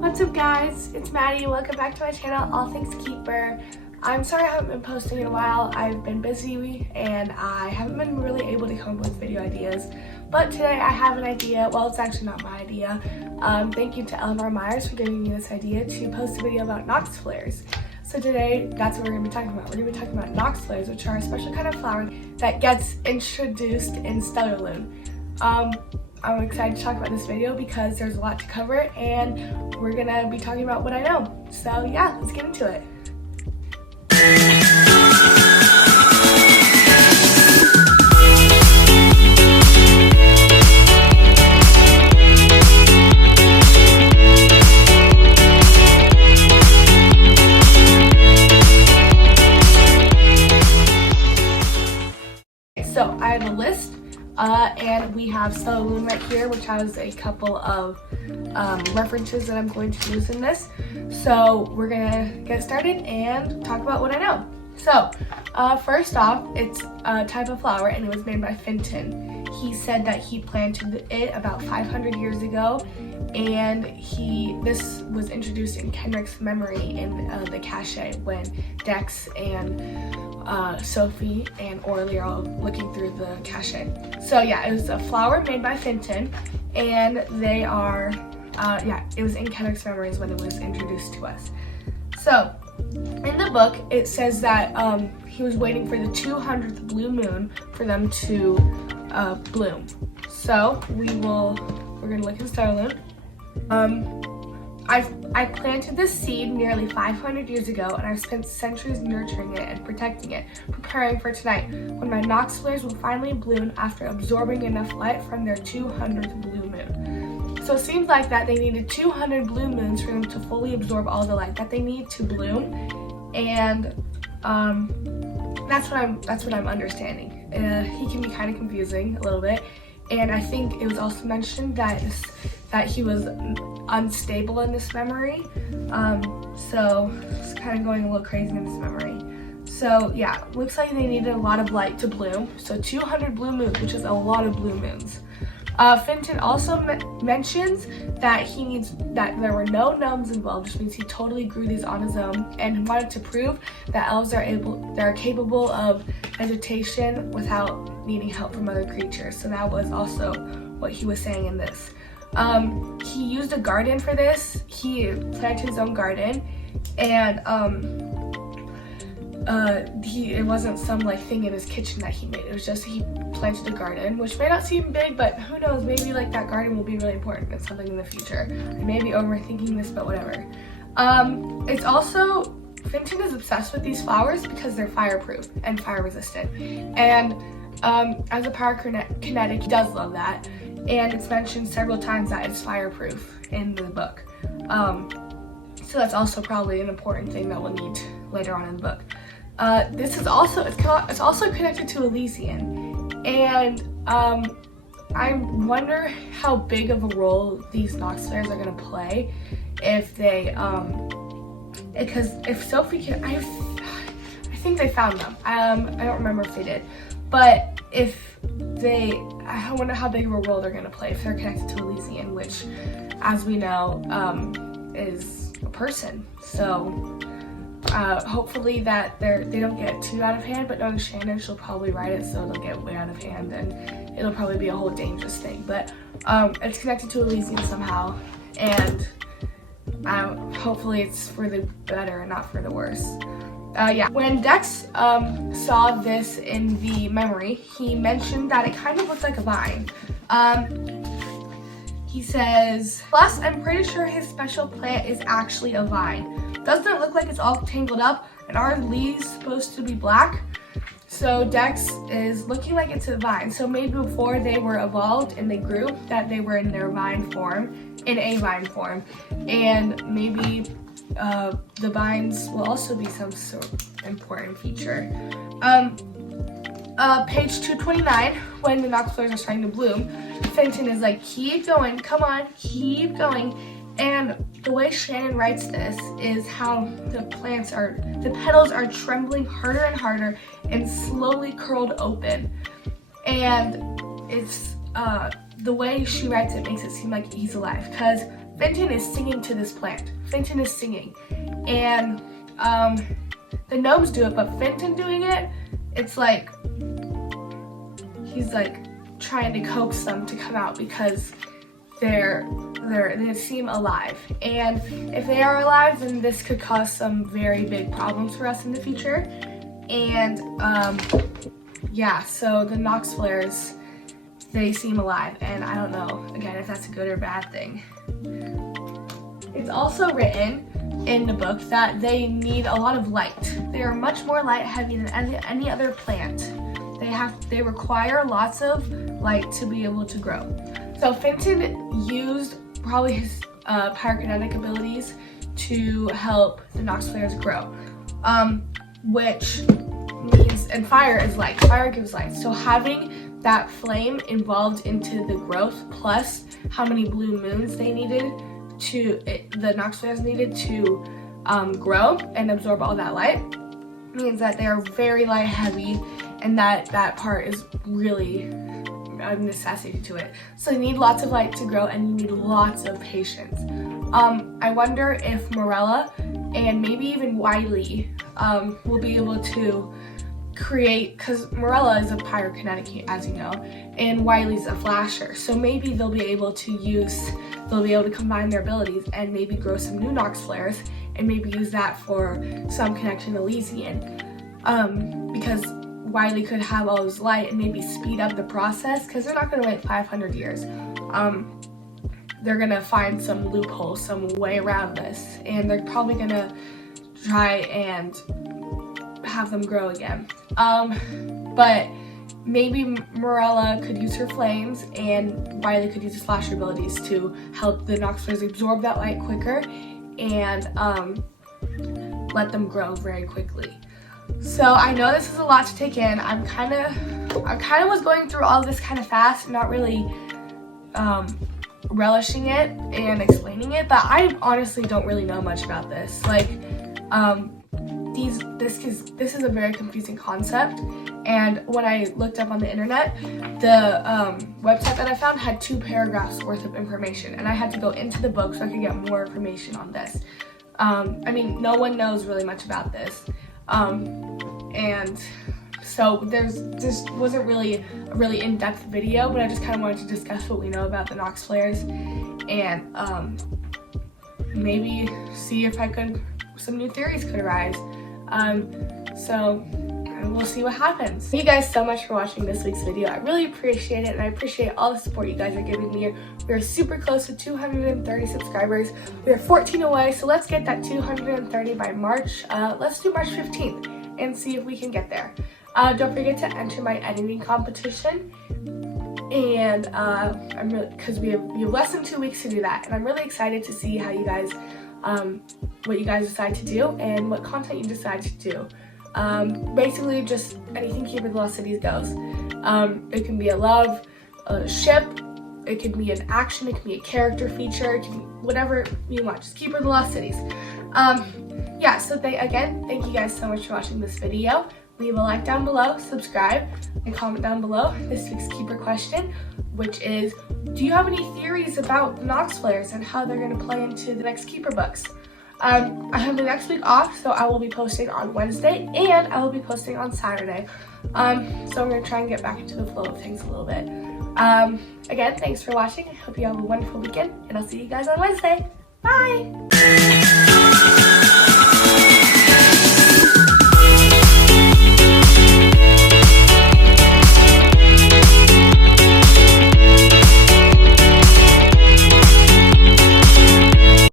What's up guys, it's Maddie. Welcome back to my channel, All Things Keeper. I'm sorry I haven't been posting in a while. I've been busy and I haven't been really able to come up with video ideas. But today I have an idea. Well, it's actually not my idea. Thank you to Eleanor Myers for giving me this idea to post a video about Noxflares. So today, that's what we're going to be talking about. We're going to be talking about Noxflares, which are a special kind of flower that gets introduced in Stellarlune. I'm excited to talk about this video because there's a lot to cover and we're gonna be talking about what I know. So yeah, let's get into it. So I have a list. And we have Stellarlune right here, which has a couple of references that I'm going to use in this. So we're gonna get started and talk about what I know. So first off, it's a type of flower and it was made by Finton. He said that he planted it about 500 years ago, and this was introduced in Kendrick's memory in the cache when Dex and Sophie and Orly are all looking through the cache. So yeah, it was a flower made by Finton, and they are, it was in Kendrick's memories when it was introduced to us. So in the book, it says that he was waiting for the 200th blue moon for them to bloom. So we're gonna look at Stellarlune. I planted this seed nearly 500 years ago, and I've spent centuries nurturing it and protecting it, preparing for tonight, when my Noxflares will finally bloom after absorbing enough light from their 200th blue moon. So it seems like that they needed 200 blue moons for them to fully absorb all the light that they need to bloom, and that's what I'm understanding. He can be kind of confusing a little bit, and I think it was also mentioned that he was unstable in this memory, so it's kind of going a little crazy in this memory. So yeah, looks like they needed a lot of light to bloom, so 200 blue moons, which is a lot of blue moons. Finton also mentions that there were no gnomes involved, which means he totally grew these on his own, and wanted to prove that elves are capable of vegetation without needing help from other creatures. So that was also what he was saying in this. He used a garden for this. He planted his own garden, and it wasn't some thing in his kitchen that he made. It was just he planted a garden, which may not seem big, but who knows, maybe that garden will be really important in something in the future. I may be overthinking this, but whatever. It's also, Finton is obsessed with these flowers because they're fireproof and fire resistant, and as a pyrokinetic, he does love that. And it's mentioned several times that it's fireproof in the book. So that's also probably an important thing that we'll need later on in the book. This is also, it's also connected to Elysian. And I wonder how big of a role these Noxflares are gonna play if they, because if Sophie can, I think they found them. I don't remember if they did, but I wonder how big of a role they're going to play if they're connected to Elysian, which, as we know, is a person. So hopefully that they don't get too out of hand, but knowing Shannon, she'll probably write it so it'll get way out of hand and it'll probably be a whole dangerous thing. But it's connected to Elysian somehow, and hopefully it's for the better and not for the worse. When Dex saw this in the memory, he mentioned that it kind of looked like a vine. He says, plus I'm pretty sure his special plant is actually a vine. Doesn't it look like it's all tangled up, and are leaves supposed to be black? So Dex is looking like it's a vine. So maybe before they were evolved and they grew, that they were in a vine form, and maybe the vines will also be some sort of important feature. Page 229, when the Noxflares are starting to bloom, Finton is like, keep going, come on, keep going. And the way Shannon writes this is how the petals are trembling harder and harder and slowly curled open. And it's, the way she writes it makes it seem like he's alive, because Fenton is singing to this plant. Fenton is singing. And the gnomes do it, but Fenton doing it, it's like he's like trying to coax them to come out because they seem alive. And if they are alive, then this could cause some very big problems for us in the future. And yeah, so the Noxflares, they seem alive, and I don't know, again, if that's a good or bad thing. It's also written in the book that they need a lot of light. They are much more light heavy than any other plant. They require lots of light to be able to grow. So Fenton used probably his pyrokinetic abilities to help the Noxflares grow, which means, and fire is light. Fire gives light. So having that flame involved into the growth, plus how many blue moons they needed the Noxflares needed to grow and absorb all that light, means that they are very light heavy, and that part is really a necessity to it. So you need lots of light to grow, and you need lots of patience. I wonder if Morella and maybe even Wiley will be able to create, because Morella is a pyrokinetic, as you know, and Wiley's a flasher. So maybe they'll be able to combine their abilities and maybe grow some new Noxflares and maybe use that for some connection to Elysian. Because Wiley could have all his light and maybe speed up the process, because they're not going to wait 500 years. They're going to find some loophole, some way around this, and they're probably going to try and have them grow again. But maybe Morella could use her flames and Wiley could use his flasher abilities to help the Noxflares absorb that light quicker and let them grow very quickly. So I know this is a lot to take in. I kind of was going through all this kind of fast, not really relishing it and explaining it, but I honestly don't really know much about this. Like, this is a very confusing concept, and when I looked up on the internet, the website that I found had 2 paragraphs worth of information, and I had to go into the book so I could get more information on this. I mean, no one knows really much about this, and so this wasn't really a really in-depth video, but I just kind of wanted to discuss what we know about the Noxflares and maybe see if some new theories could arise. So we'll see what happens. Thank you guys so much for watching this week's video. I really appreciate it, and I appreciate all the support you guys are giving me. We are super close to 230 subscribers. We are 14 away, so let's get that 230 by March. Let's do March 15th and see if we can get there. Don't forget to enter my editing competition, and I'm really, because we have less than 2 weeks to do that, and I'm really excited to see how you guys what you guys decide to do and what content you decide to do. Basically just anything Keeper of the Lost Cities goes. It can be a love, a ship, it could be an action, it can be a character feature, it can be whatever you want, just Keeper of the Lost Cities. Yeah, so again, thank you guys so much for watching this video. Leave a like down below, subscribe, and comment down below this week's Keeper question, which is, do you have any theories about Noxflares and how they're going to play into the next Keeper books? I have the next week off, so I will be posting on Wednesday and I will be posting on Saturday. So I'm going to try and get back into the flow of things a little bit. Again, thanks for watching. I hope you have a wonderful weekend, and I'll see you guys on Wednesday. Bye!